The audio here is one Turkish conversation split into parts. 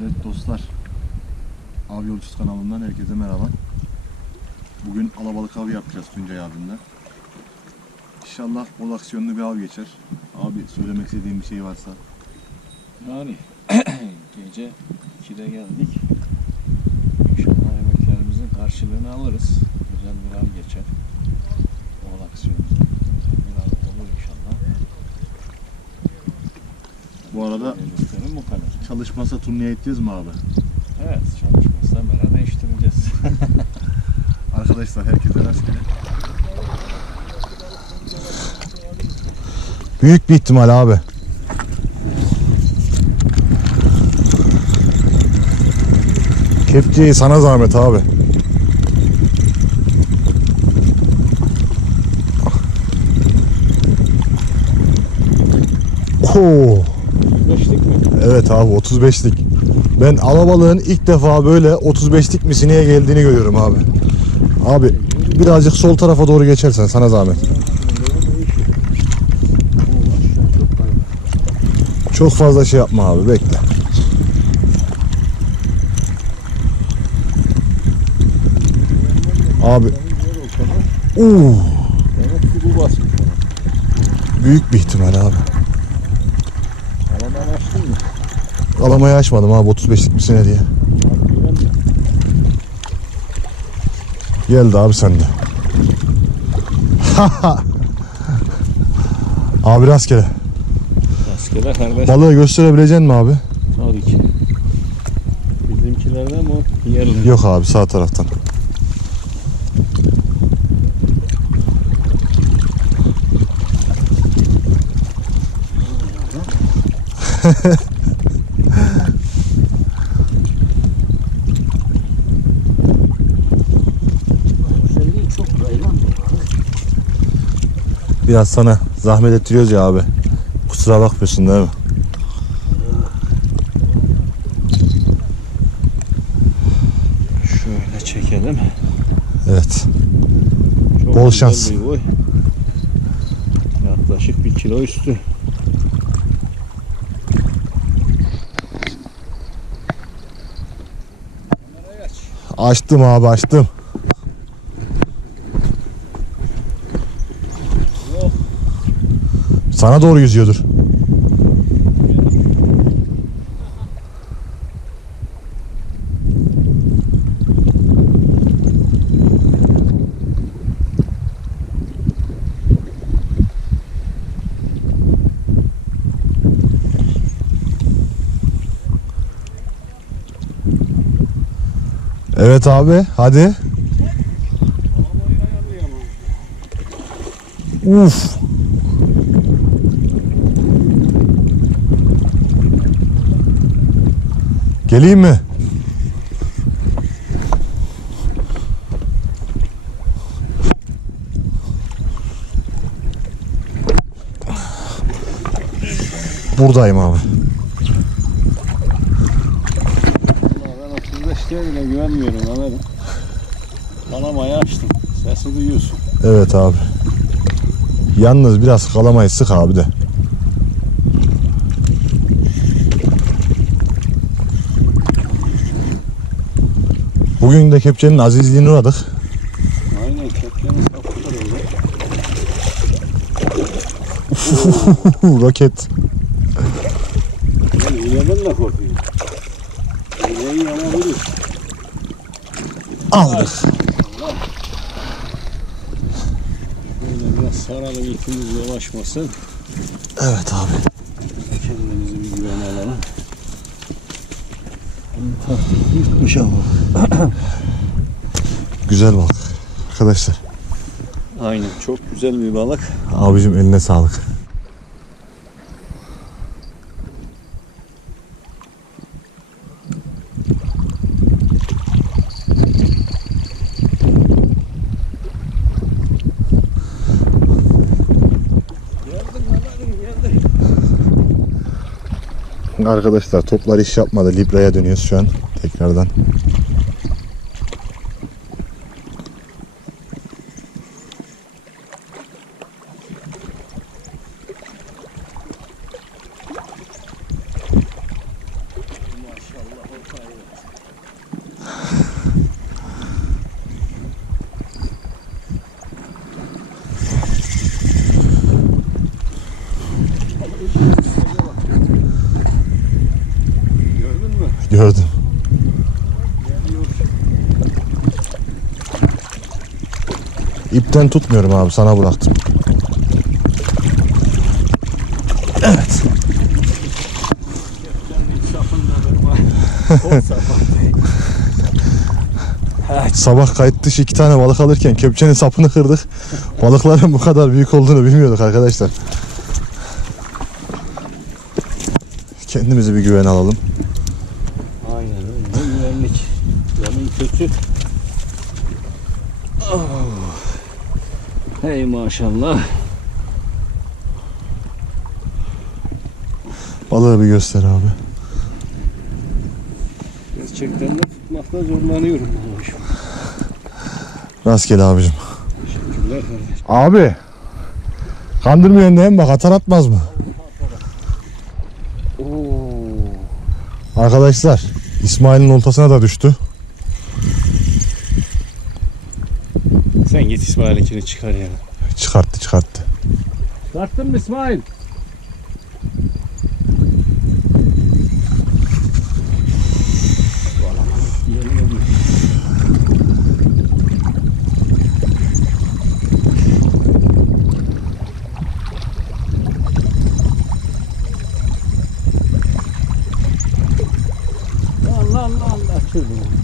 Evet dostlar. Av Yolcusu kanalından herkese merhaba. Bugün alabalık avı yapacağız Tuncay abimle. İnşallah bol aksiyonlu bir av geçer. Abi söylemek istediğin bir şey varsa. Yani gece 2'de geldik. İnşallah emeklerimizin karşılığını alırız. Güzel bir av geçer. Oğul aksiyonu. Bir av olur inşallah. Bu arada Bu kadar. çalışmasa turneye edeceğiz mi abi? Evet çalışmazsa mera değiştireceğiz. Arkadaşlar herkese rastgele. Büyük bir ihtimal abi. Kepçeyi sana zahmet abi. Oo? Evet abi 35'lik. Ben alabalığın ilk defa böyle 35'lik misineye geldiğini görüyorum abi. Abi birazcık sol tarafa doğru geçersen sana zahmet. Çok fazla şey yapma abi bekle. Abi. Uuu, büyük bir ihtimal abi. Alamayı açmadım abi 35'lik misine diye. Geldi abi sende. abi rastgele. Rastgele kardeş. Balığı gösterebilecek mi abi? Tabii ki. Bizimkilerden mi o? Yerli. Yok abi sağ taraftan. Özelliği çok kaygan bu. Biraz sana zahmet ettiriyoruz ya abi. Kusura bakmıyorsun değil mi? Şöyle çekelim. Evet. Çok Bol şans. boy. Yaklaşık bir kilo üstü. Açtım abi açtım. Yok. Sana doğru yüzüyordur. Evet abi hadi. Uf. Geleyim mi? Buradayım abi. Ben 35'te bile güvenmiyorum Ömer'im. Kalamayı açtım. Sesi duyuyorsun. Evet abi. Yalnız biraz kalamayı sık abi de. Bugün de kepçenin azizliğine uğradık. Aynen kepçenin sapı. Roket. Ben iğneden de korkuyorum. İğneyi yanabilir. Aldık. Böyle biraz saralım ipimiz dolaşmasın. Evet abi. Kendimizi bir güven alalım. Ama. Güzel balık. Arkadaşlar. Aynen çok güzel bir balık. Abicim eline sağlık. Arkadaşlar toplar iş yapmadı. Libra'ya dönüyoruz şu an. Tekrardan. Maşallah. Gördün mü? Gördüm. İpten tutmuyorum abi sana bıraktım. Evet. Sabah kayıt dışı iki tane balık alırken kepçenin sapını kırdık. Balıkların bu kadar büyük olduğunu bilmiyorduk arkadaşlar. Kendimize bir güven alalım. Aynen öyle. Güvenlik. Kötü. Oh. Hey maşallah. Balığı bir göster abi. Gerçekten de tutmakta zorlanıyorum. Rastgele abicim. Teşekkürler kardeşim. Abi. Kandırmayan neyim bak atar atmaz mı? Oo. Arkadaşlar İsmail'in oltasına da düştü. Sen git İsmail'inkini çıkar ya. Çıkarttı çıkarttı. Çıkarttın mı İsmail? Allah Allah Allah çocuğum.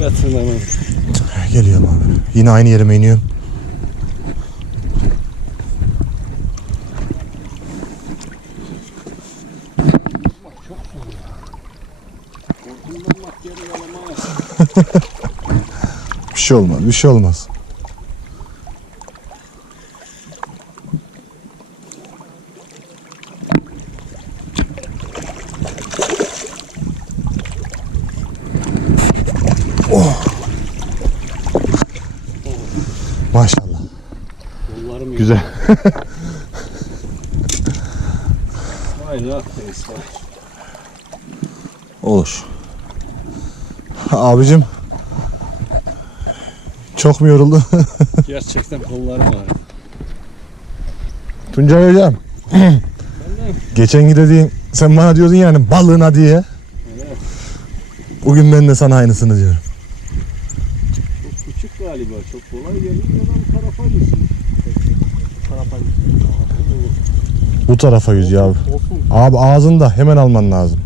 Yatın hemen. Geliyorum abi. Yine aynı yerime yalamaya. Bir şey olmaz bir şey olmaz. Oh. Maşallah. Kollarım yok. Güzel. Be İsmail. Olur. Abicim. Çok mu yoruldu? Gerçekten kollarım ağrıyor. Tuncay hocam. Ben de Geçen gidediğin sen bana diyordun yani balığına diye. evet, Bugün ben de sana aynısını diyorum. çok küçük galiba. Çok kolay geliyor ya da bu tarafa gitsin. Bu tarafa gitsin. Bu tarafa yüzüyor abi. Abi ağzında hemen alman lazım.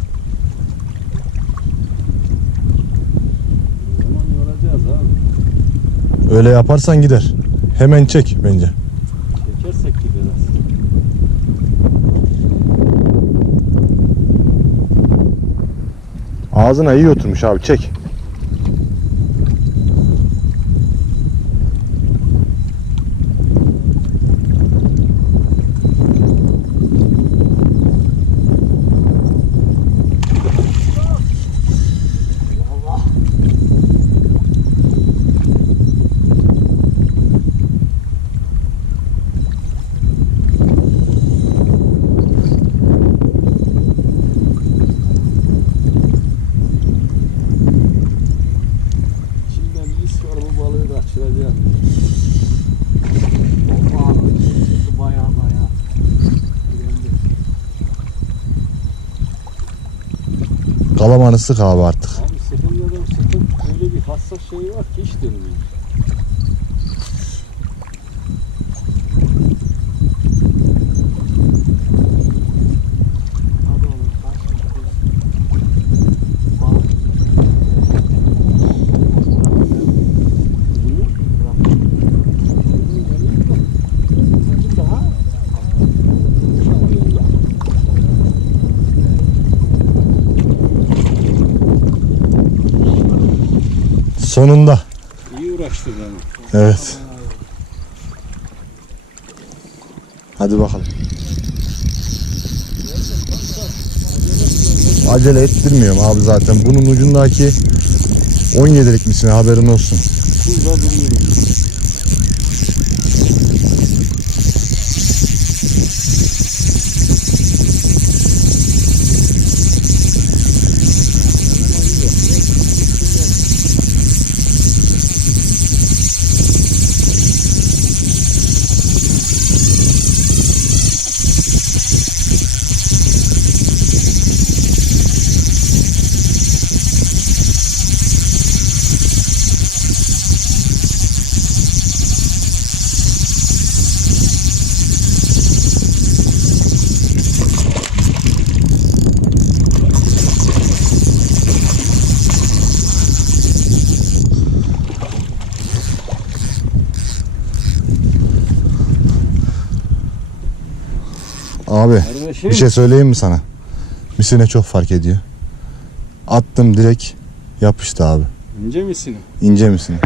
Öyle yaparsan gider. Hemen çek bence. Çekersek gider aslında. Ağzına iyi oturmuş abi çek. Şimdiden bir his var bu balığı da açılacak. Oha, sesi baya baya. Önemli. Kalamanı sık artık. Sonunda. İyi uğraştık ama. Evet. Hadi bakalım. Acele ettirmiyorum abi zaten. Bunun ucundaki 17'lik misin haberin olsun. Şurada duruyorum. Abi Kardeşim. bir şey söyleyeyim mi sana? Misine çok fark ediyor. Attım direkt yapıştı abi. İnce misin? İnce misin?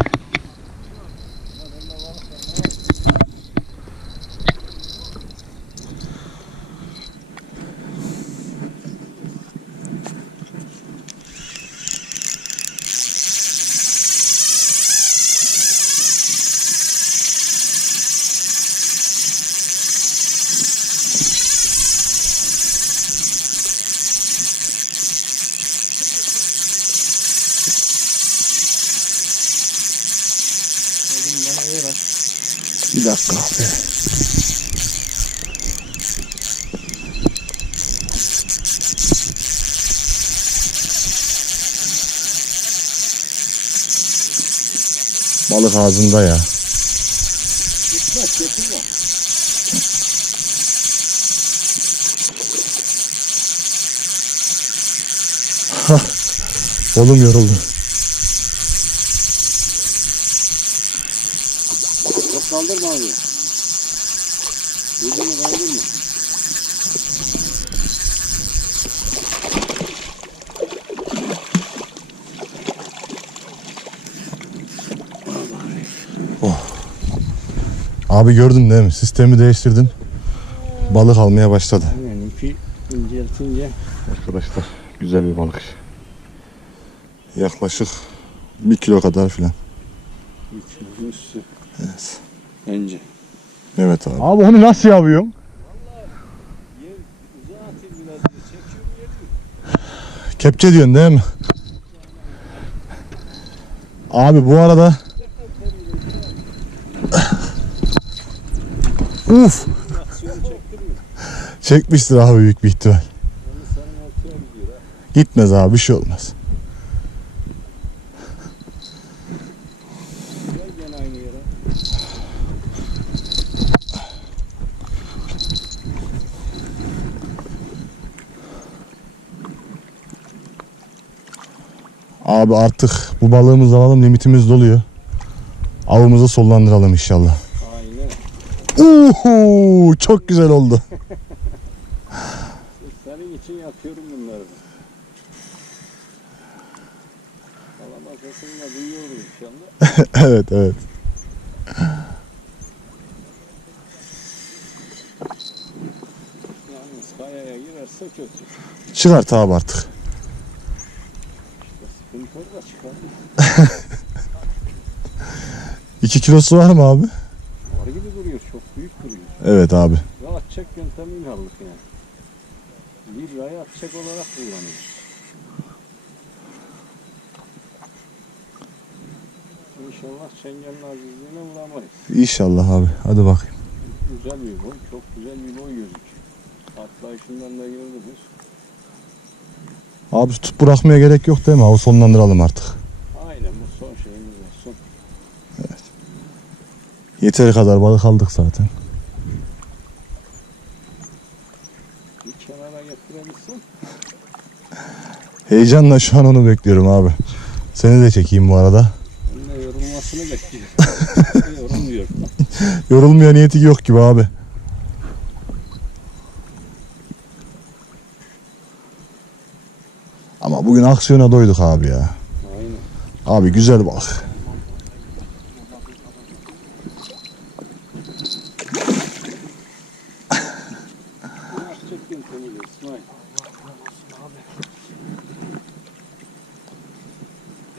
Bir dakika. Balık ağzında ya. Kolum yoruldu. Kaldırma abi. Yüzünü kaldırma. Abi gördün değil mi? Sistemi değiştirdim. Balık almaya başladı. Yani ipi inceltince Arkadaşlar güzel bir balık. Yaklaşık bir kilo kadar filan. üçüncü üstü. Evet. Bence. Evet abi. Abi onu nasıl yapıyorsun? Kepçe diyorsun değil mi? Abi bu arada Uf çekmiştir abi büyük bir ihtimal. Gitmez abi bir şey olmaz. Abi artık bu balığımızı alalım limitimiz doluyor. Avımızı sollandıralım inşallah. Aynen. Uhu, çok güzel oldu. Senin için yapıyorum bunları. Kalama sesini de duyuyorum inşallah. evet evet. Yalnız kayaya girerse kötü. Çıkart abi artık. 2 kilosu var mı abi? Var gibi duruyor. Çok büyük duruyor. Evet abi. Ve atacak yöntemiyle aldık yani. Bir raya atacak olarak kullanıyoruz. İnşallah çengelin azizliğine vuramayız. İnşallah abi. Hadi bakayım. Güzel bir boy, çok güzel bir boy gözüküyor. Atlayışından da gördünüz. Abi tutup bırakmaya gerek yok değil mi? Avı sonlandıralım artık. Aynen bu son şeyimiz olsun. Yeteri kadar balık aldık zaten. Bir kenara getirebilsem. Heyecanla şu an onu bekliyorum abi. Seni de çekeyim bu arada. Ben de yorulmasını bekliyorum. Yorulmuyor. Yorulmaya niyeti yok gibi abi. Ama bugün aksiyona doyduk abi ya. Aynen. Abi güzel balık. Sıkıntını yok İsmail.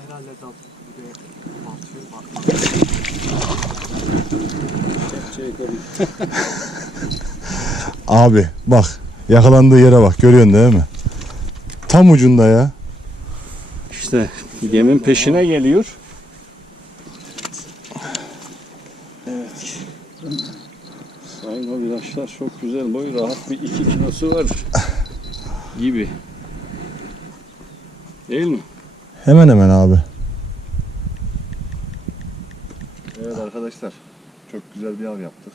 Herhalde da bir batıyor bak. Kepçeyi. Abi bak yakalandığı yere bak görüyorsun değil mi? Tam ucunda ya. İşte gemin peşine geliyor. Sayın o ilaçlar çok güzel boy rahat bir iki kilosu var gibi. Değil mi? Hemen hemen abi. Evet arkadaşlar. Çok güzel bir av yaptık.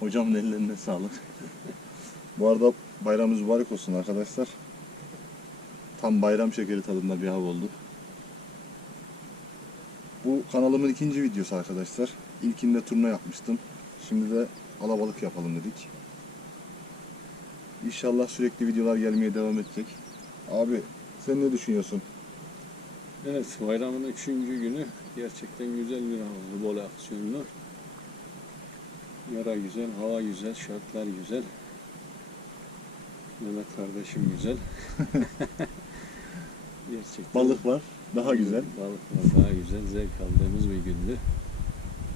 Hocamın ellerine sağlık. Bu arada bayramımız mübarek olsun arkadaşlar. Tam bayram şekeri tadında bir av oldu. Bu kanalımın ikinci videosu arkadaşlar. İlkinde turna yapmıştım. Şimdi de alabalık yapalım dedik. İnşallah sürekli videolar gelmeye devam edecek. Abi sen ne düşünüyorsun? Evet bayramın üçüncü günü gerçekten güzel bir hava oldu. Bol aksiyonlu. Yara güzel, hava güzel, şartlar güzel. Mehmet kardeşim güzel. gerçekten Balıklar daha güzel. Balıklar daha güzel, zevk aldığımız bir gündü.